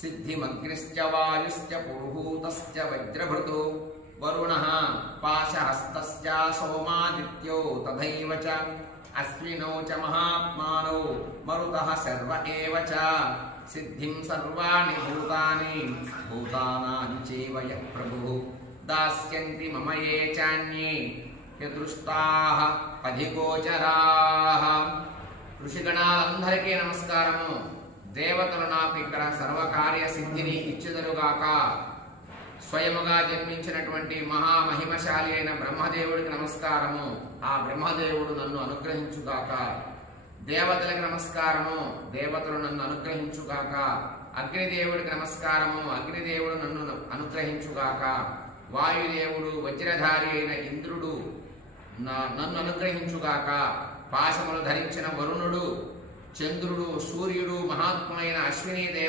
सिद्धिमग्निश्च वायुश्च पुरुहूतश्च वज्रभृतो वरुणः पाशहस्तश्च सोमादित्यो तथैव च अश्विनौ च महात्मानौ मरुतः सर्व एव च सिद्धिं सर्वाणि भूतानि भूतानां चैव यः प्रभुः दास्यन्ति मम ये चान्ये यदृष्टाः अधिगोचराः। ఋషిగణాలందరికీ నమస్కారము। దేవతలు నాకు ఇక్కడ సర్వకార్య సిద్ధిని ఇచ్చుదరుగాక। స్వయముగా జన్మించినటువంటి మహామహిమశాలి అయిన బ్రహ్మదేవుడికి నమస్కారము। ఆ బ్రహ్మదేవుడు నన్ను అనుగ్రహించుగాక। దేవతలకు నమస్కారము, దేవతలు నన్ను అనుగ్రహించుగాక। అగ్నిదేవుడికి నమస్కారము, అగ్నిదేవుడు నన్ను అనుగ్రహించుగాక। వాయుదేవుడు వజ్రధారి అయిన ఇంద్రుడు నన్ను అనుగ్రహించుగాక। పాశములు ధరించిన వరుణుడు, చంద్రుడు, సూర్యుడు, మహాత్ములైన అశ్విని